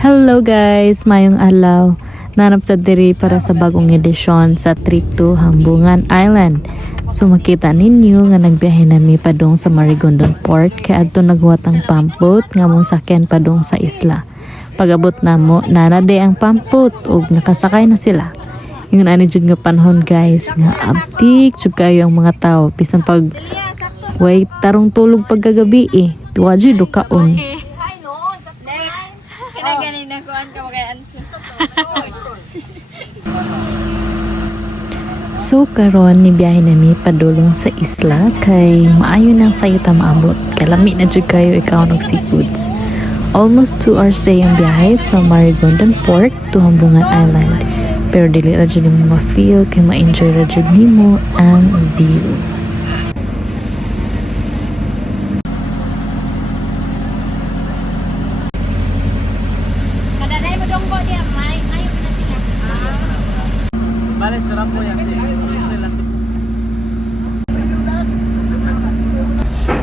Hello guys, mayong adlaw. Nanap ta diri para sa bagong edisyon sa trip to Hambungan Island. So makita ninyo nga nagbiyahe nami padung sa Marigondon Port kay adto naghuwat ang pampot nga mong sakyan padung sa isla. Pag-abot namo, nanade ang pampot ug nakasakay na sila. Yung ani jud nga panahon guys, nga abtik jud kayo ang mga tao bisan pag way tarong tulog pagkagabi Tuwa jud do kaon. So karon ni biyahe nami padulong sa isla kay maayo nang sayo ta maabot. Kay lami na jud kayo ikaw og seafoods. Almost 2 hours say ang biyahe from Marigondon Port to Hambungan Island. Pero dili ra jud mo ma-feel kay ma-enjoy ra jud nimo ang view.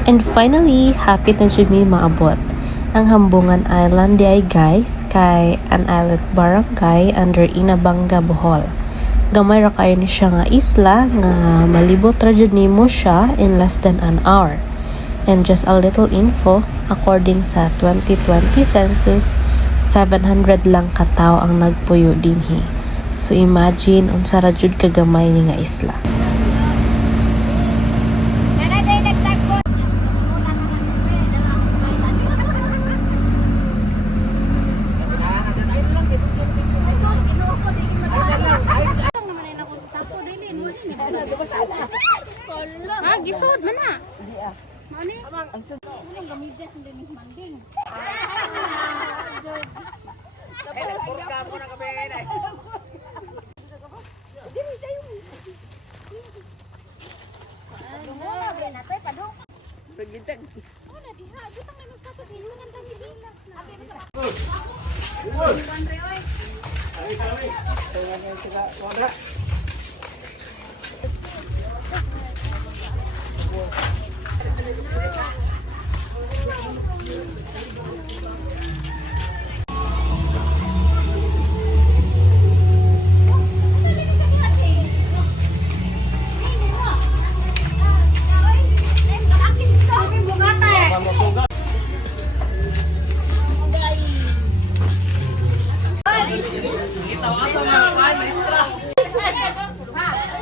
And finally, happy na jud mi maabot ang Hambungan Island di ay guys kay an island barangay under Inabanga, Bohol. Gamay ra kayo ni siya nga isla nga malibot ra jud nimo siya in less than an hour. And just a little info, according sa 2020 census, 700 lang ka tawo ang nagpuyo dinhi. So imagine unsa ra jud kagamay ni nga isla. Gisod mana? Mani? Ang sud. Ang gamidet din ni manding. Porka mo na kabe dai. Dili dayon. Ano na ba na tay padung? Pagitag. Ano diha? Gitang na sa to silungan tani dila. Abi basta. Andre oy. Ay kami. Tayo sila wala.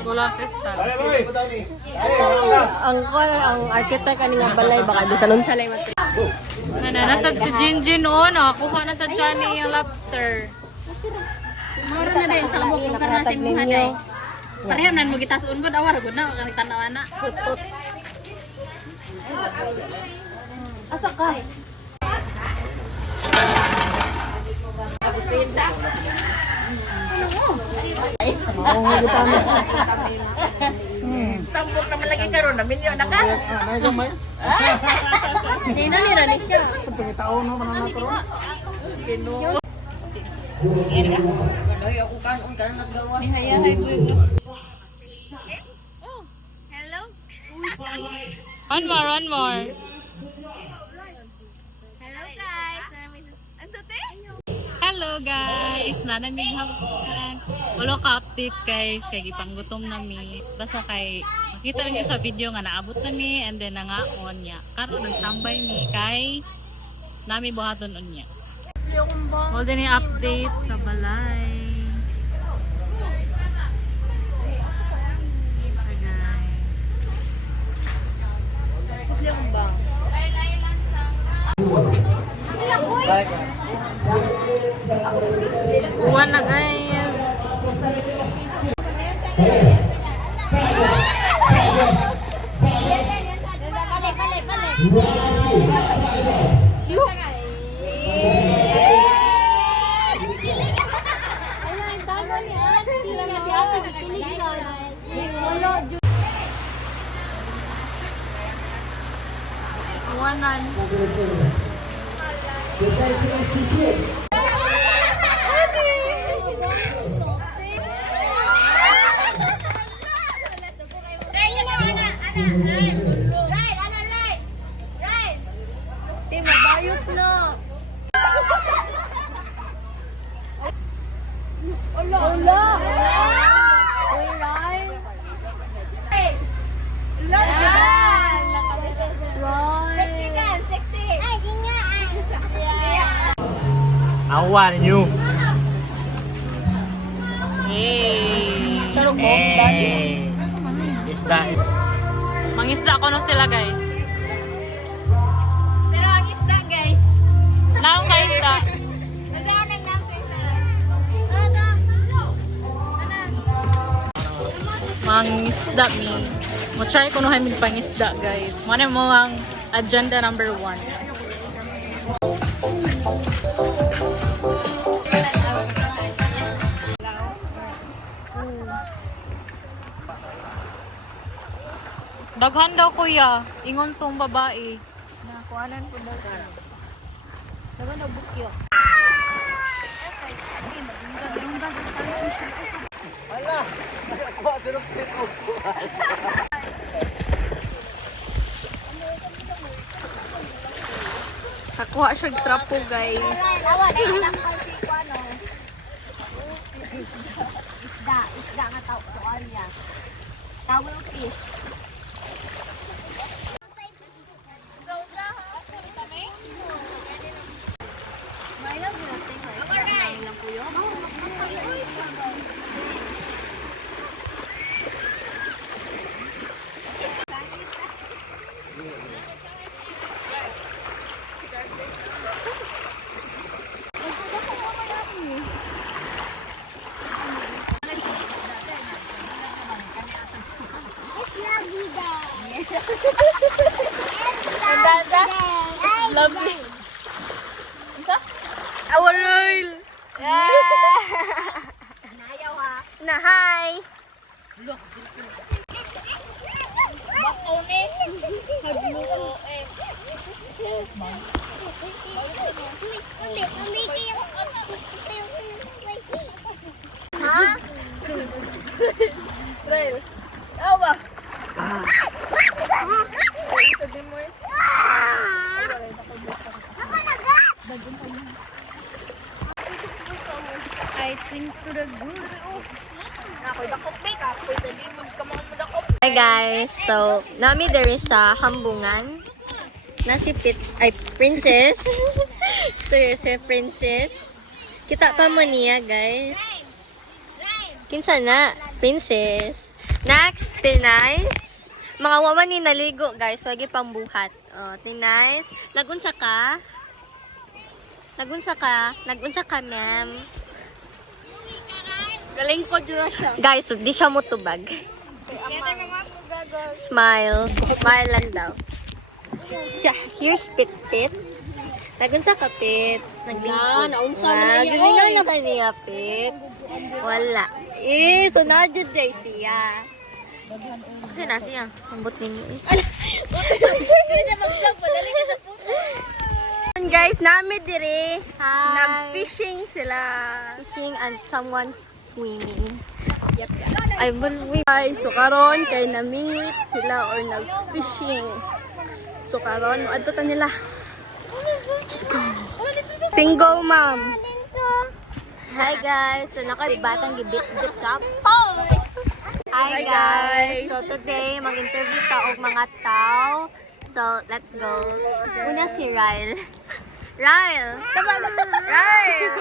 Wala festal. Ang architect ani nga balay baka do salon salay mat. Nasad si Jinjin o, nakakuha na sa siya ni yung lobster. Moro na din sa amok lugar na si mga day. Pareho nan mo kita suon gud awar gud na ang tanaw ana. Sutot. Asa ka? Pinta. Tambok naman lagi karon namin yun naka. Hindi na nira ni siya. Pagkitaon no man na karon. Ay ako kan un kan naggawa. Ni haya hay buig. Oh, hello. One more. Hello guys. Ano te? Hello guys! Nanamig hapon. Wala ka update guys. Kaya gipanggutom nami. Basta kay makita ninyo sa video nga naabot nami and then nangaon niya. Karon nagtambay ni kay nami buhaton unya. Hold ni update sa balay. Hi guys. Uwan na guys. Uwanan. How are you? Hey. Isda. Mangisda ko nung sila guys. Pero ang isda, guys. Naong ka isda. Kasi ako nag-nang sa isda. Mangisda mi. Mo try ko nung hamig pangisda guys. Muna mo ang agenda number 1. Daghan daw kuya, ingon tong babae. Nakuhanan ko daw. Dagan daw bukyo. Nakuha siyang trapo, guys. Awa, nailang ko si ano. Isda nga tao ko niya. Towel fish. Lovely. Our royal. Nayaw ha. Na, hi. Bakaw ni. Hadluo eh. Ha? Royal. Ano ba? I think to the good. Ako'y dakop bake. Ako'y dalimod ka mga madakop. Hi guys, so nami there is sa hambungan na si Princess. So si Princess. Kita pa mo niya guys. Kinsa na? Princess. Next, Tinais. Mga waman ni naligo guys, wagi pambuhat. Oh, Tinais. Nagunsa ka? Nagunsa ka, ma'am. Galing ko dyan siya. Guys, di siya mutubag. Smile. Smile lang daw. Siya, here's Pit Pit. Nagunsa ka, Pit. Naglingkod. Galingan na kaniya, Pit. Wala. So na-jud day siya. Kasi na siya. Ambot ninyo eh. Guys, nami dire. Hi. Nag-fishing sila. Fishing and someone's swimming. I believe. Guys, so karon kay namingwit sila or nag-fishing. So karon, adto ta nila. Let's go. Single mom. Hi guys. So nakabatang gibit-bit ka. Hi Hi, guys. guys. So today mag-interview ta og mga tao. So let's go. Una si Ryle. Ryle. Ryle.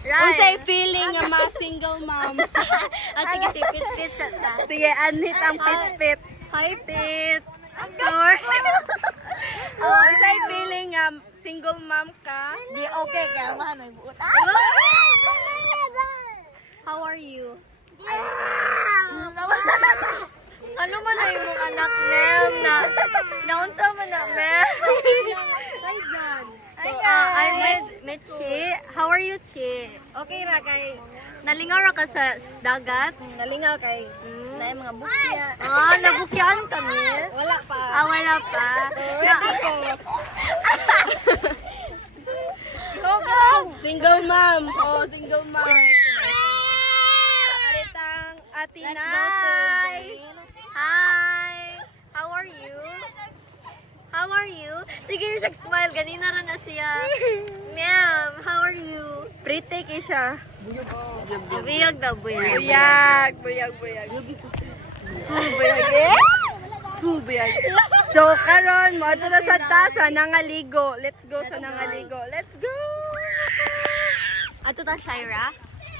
Unsay feeling nga ma-single mom? Sige, si Pit-Pit ta. Sige, anhit ang pit-pit. Hi, Pit. Door. Unsay feeling nga single mom ka? Di okay kaya mahanay buot. How are you? Ano man na imong anak, ma'am? Naunsa man na, ma'am? Hi, John. I'm with Chi. How are you, Chi? Okay ra kay Nalingaw ra ka sa dagat? nalingaw kay na mga bukya. Nabukyaan kami. Wala pa. Wala pa. Single mom. Oh, single mom. Aritang Ate Let's go to Nay. Zane. Hi! How are you? How are you? Sige, smile. Ganina rin na siya. Ma'am, how are you? Pretty kay siya. Buyag daw, buyag. Buyag, buyag, buyag. Buyag eh? Pubian. So, karon mo ato na sa tasa nangaligo. Let's go sa nangaligo. Let's go! Ato ta Shaira.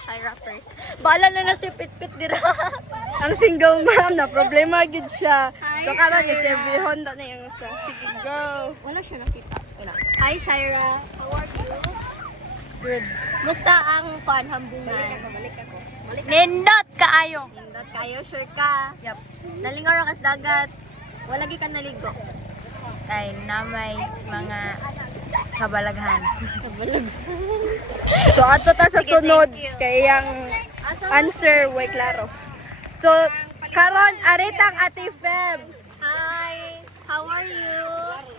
Shaira first. Bala na si Pitpit dira. Ang single mom na problema gid siya. Hi, So, karon Shaira. interviewon ta na yung sa. Sige, go! Wala siya nakita. Wala. Hi Shaira. How are you? Good. Musta ang hambungan? Balik ako. Nindot kaayo. Nindot kayo, sure ka? Yep. Nalingaw ra kas dagat. Wala gi ka naligo. Kay na may mga kabalaghan. So, ato ta sa Sige, sunod. thank you. Kayang answer, way klaro. So, karon aritang Ate Feb. Hi. How are you?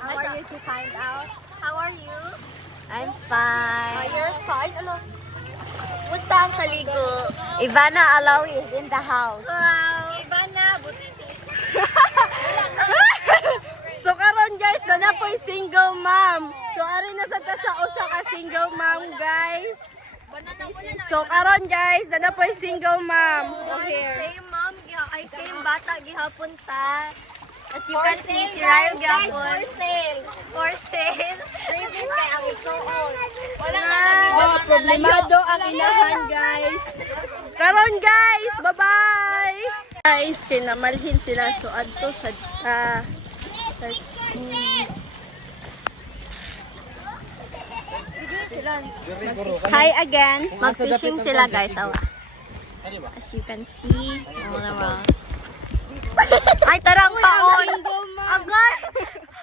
How are you to find out? How are you? I'm fine. Oh, you're fine. Ano? Musta ang kaligo? Ivana Alawi is in the house. Wow. Ivana, butiti. So karon guys, na po'y single mom. So ari na sa tasa usa ka single mom guys. So karon guys, na po'y single mom. Oh, here. Same mom, ay same bata gihapon ta. As you can see, si Ryan gihapon. For sale. Previous kay ang so old. Wala Oh, problemado ang inahan guys. Karon guys, bye-bye. Guys, kinamalhin sila so adto sa Hi again. Mag-fishing sila guys, awa. As you can see, ay, tarang paon! Agay!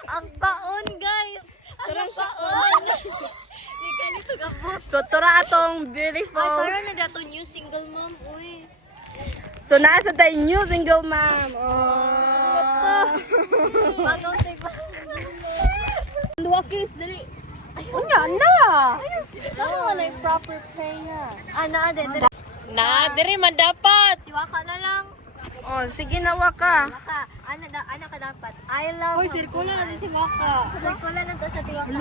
Ang paon, guys! Tarang paon! Di ganito gabot. So tura atong Ay, beautiful. parang na dato new single mom, uy. So nasa tayo new single mom. Oh. Bagaw tayo ba? Dua kiss, dali. Unya na. Ano na yung proper play na? Ana, dali. Na diri man dapat. Siwa ka na lang. Oh, sige nawa ka. Maka, ana ka dapat. I love. Uy, sirkula na din si Maka. Sirkula na to sa tiwa ka.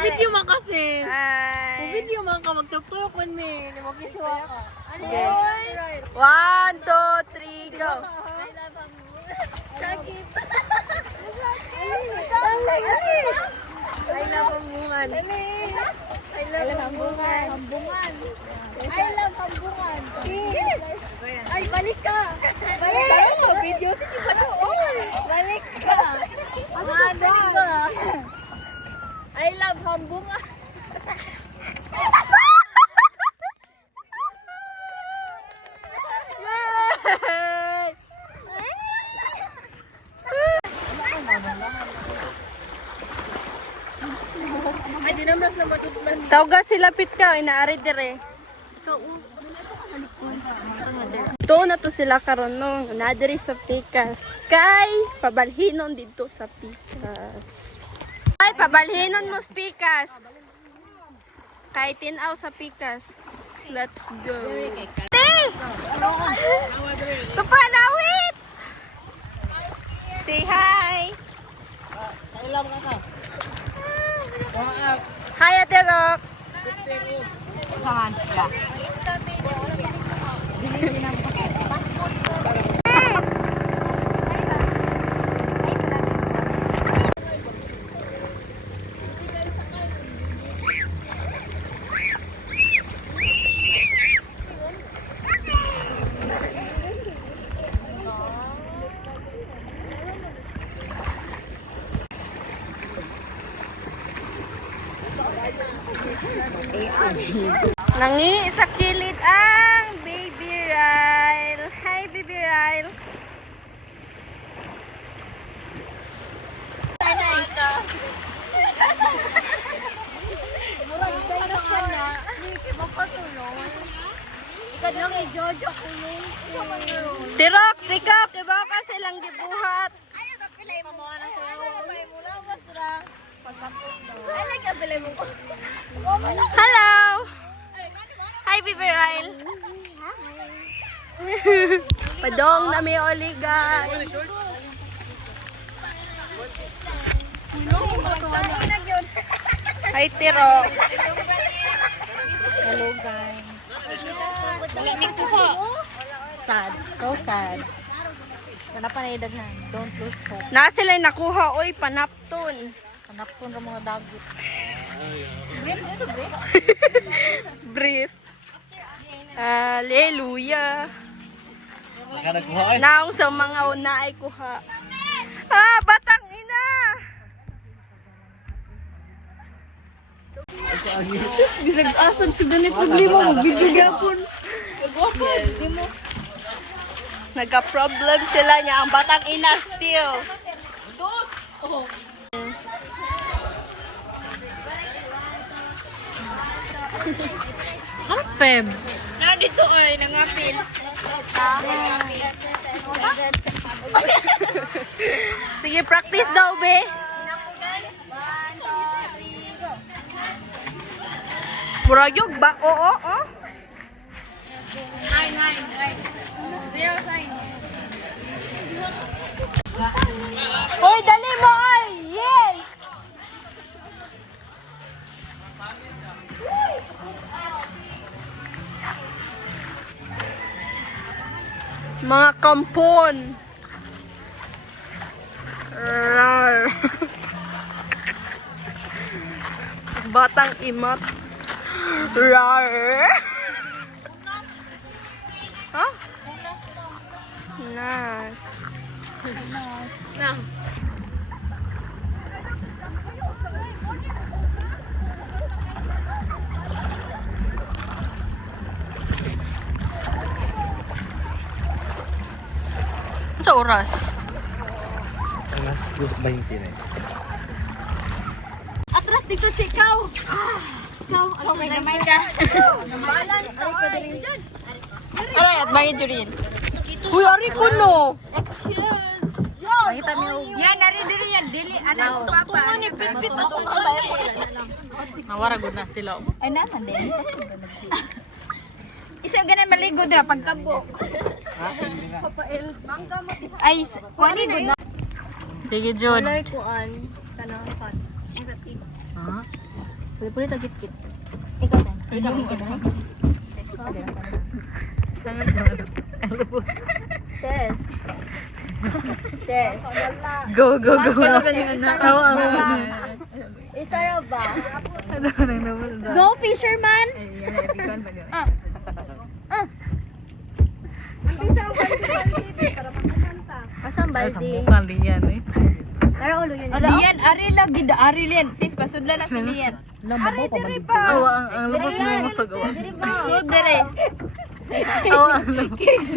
Video man kasi. Hi. Video man ka magtuktok man me. Ni mo kisiwa ka. Ano Okay. yun? 1, 2, 3, go. I love ang sakit. I love hambungan. I love hambungan. I love hambungan. Ay, balik ka. Balik ka. Video si Panoon. Balik ka. Ano ba? I love hambungan. Yay! Ay, dinamras na matutunan. Tawga sila pit ka, inaari dire. Ikaw, Doon na to sila karon no, nadiri sa Pikas. Kay pabalhinon dito sa Pikas. Ay pabalhinon mo sa Pikas. Kay tinaw sa Pikas. Let's go. Tupanawit. Say hi. Hi Ate Rox. Nangi sa kilid ang Baby Ryle. Hi Baby Ryle. Ikaw lang i-jojo ko yung Tirox, ikaw, kibaw ka silang gibuhat. Hello! Hi, Baby Ryle. Padong na may oli, guys. Hi, Tirox. Hello guys. Malamig ko sa. Sad. So sad. Kana pa na idaghan. Don't lose hope. Na sila nakuha oy panapton. Hanapon ra mga dagot. Brief. Hallelujah. Nakuha ay. Naong sa mga una ay kuha. Ah, batang ina. Bisag asam sa ganit problema mo video gyapon. Nagka-problem sila niya ang batang ina still. How's Feb? Na dito oy nangapil. Sige, practice daw, be. Murayog ba? Oo, oo. Hoy, dali mo, ay! Yay! Mga kampon. Rar. Batang imat. Rar. Ha? Nas. Na. Sa oras. Alas 2:20 na. Atras dito, chikaw. Ikaw, ano may gamay ka? Alay, at bangin dyan rin. Uy, ari ko no. Makita niyo. Yan, nari dili yan. Dili, anak ko papa. Ni pit ako. Nawara gud na sila. Ay, nasan din? Isa ganun maligo dira pagkabo. Ay, kuani gud na. Sige, Jod. Walay kuan kanang fat. Ha? Pwede tagit-kit. Ikaw na. Ikaw na. Ses. Ses. Go, go, go. Isa ra ba? Go fisherman. Asam baldi. Kalian eh. Tara ulo yun. Lian, ari lang gid ari lian. Sis pasudlan na si Lian. Ari, diri pa. Awa, ang lubos mo yung musagawa. Sud dire. Awa, ang lubos.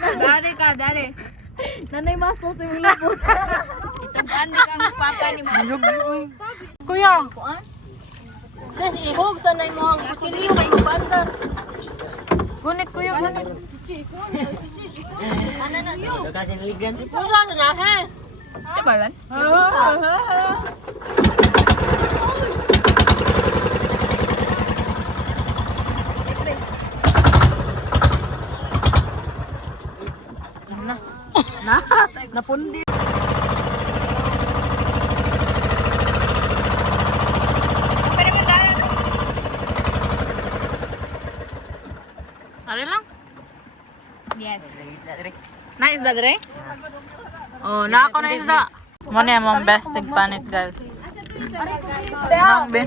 Dari ka, dari. Nanay maso sa mga lubot. Itagaan di ka ng papa ni mo. Kuya. Sis, ihog sa na mo ang kutsilyo kay kubandar. Gunit, kuya, gunit. Kasi naligan. Kusa na na, he. Diba lan? Napundi. Ari lang? Yes. Nice da dire? Oh, na ako na isda. Mo na yung best tig panit guys. Nang be.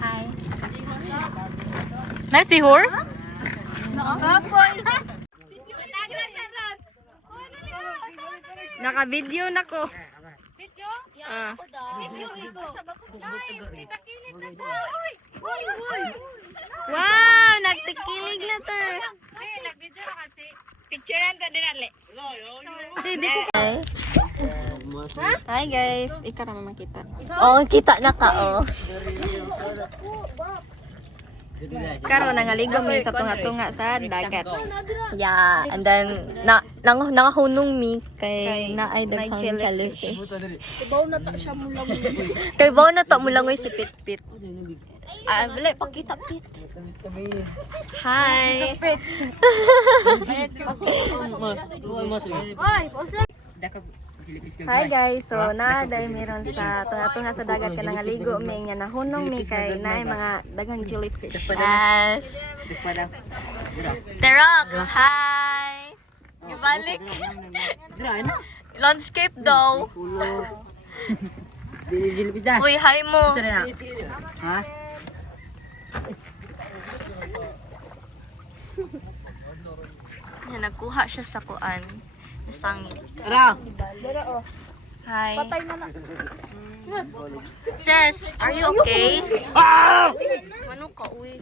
Hi. Nice si horse? Naka-video na ko. Yan ako daw. Wow, nagtikilig na to. Picturean ta din ali. Di ko. Hi guys, ikaw naman makita. Oh, kita na ka oh. Karon nangaligo mi sa tunga-tunga sa dagat. Yeah, and then nangahunong mi kay naay may daghang jellyfish. jellyfish. Ibaw na ta siya mula mo. Kay bao na to mulangoy si Pit-Pit. Ah, wala pakita Pit. Hi. Hi guys, so naaday meron sa tunga-tunga sa dagat ka nangaligo may nga nahunong mi kay naay mga daghang jellyfish. Yes. Terox, hi. Ibalik. Landscape daw. Uy, hi mo. Ha? Yan, nagkuha siya sa kuan. Sangit. Tara. Hi. Sis, are you okay? Ano ka, uy?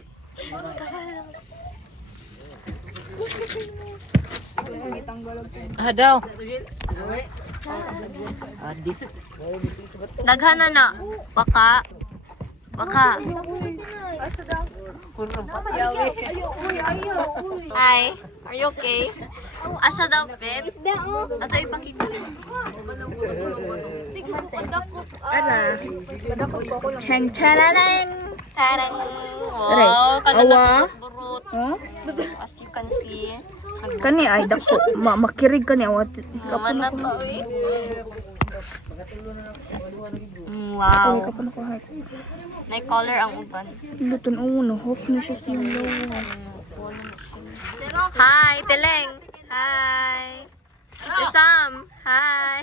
daw. Daghana na. Baka. Hi. Are you okay? Asa daw, Pep? Ato ipakita. Cheng charaneng. Sarang. Wow, kanang burot. As you can see. Kani ay dako makirig kani awat. Naman na to, uy. Wow. May color ang uban. Luton uno, hope na siya sila. Hi, Teleng. Hi. Isam. Hi.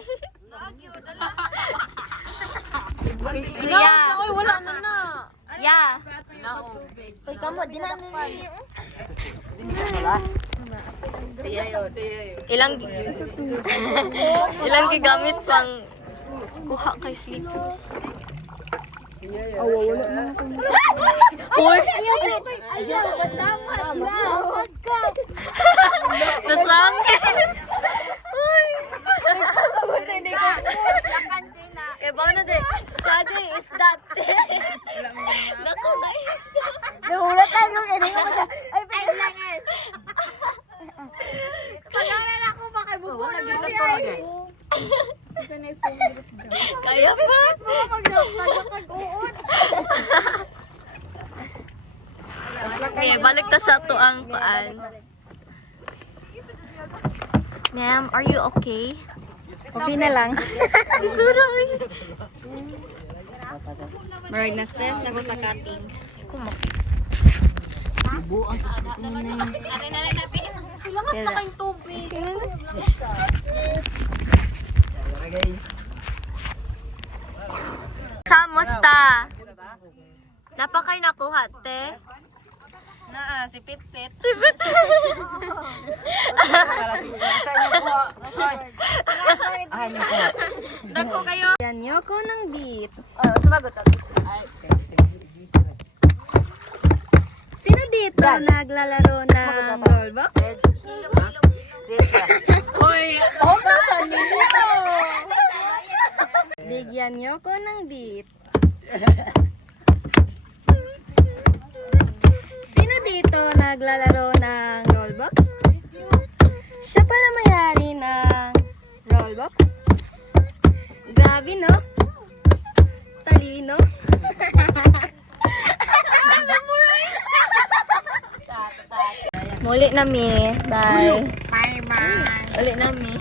Yeah. Uy, wala na na. Yeah. Uy, kamo, di na. Ilang gigamit pang kuha kay slippers. Uy! Ayaw, masama sila. Huwag ka. Nasangit! Uy! Kaya ba na din? Sabi, is that? Naku, guys. Nahulat tayo kaya mo dyan. Ay, langas. Pag-aral ako, baka bubuo naman yan. Kaya pa? Pag-uon. Okay, balik ta sa to ang paan. Ma'am, are you okay? Okay na lang. Sorry. Marag na stress na ko sa cutting. Langas na kayong tubig. Kamusta? Napakay nakuha, te? Naa, si Pit-Pit. Si Pit. Dako kayo. Yan nyo ko ng beat. Sino dito naglalaro ng rollbox? Bigyan nyo ko ng beat. Sino dito naglalaro ng rollbox? Siya pala may-ari ng rollbox. Grabe, no? Talino. Muli na mi. Bye. Bye. Muli na mi.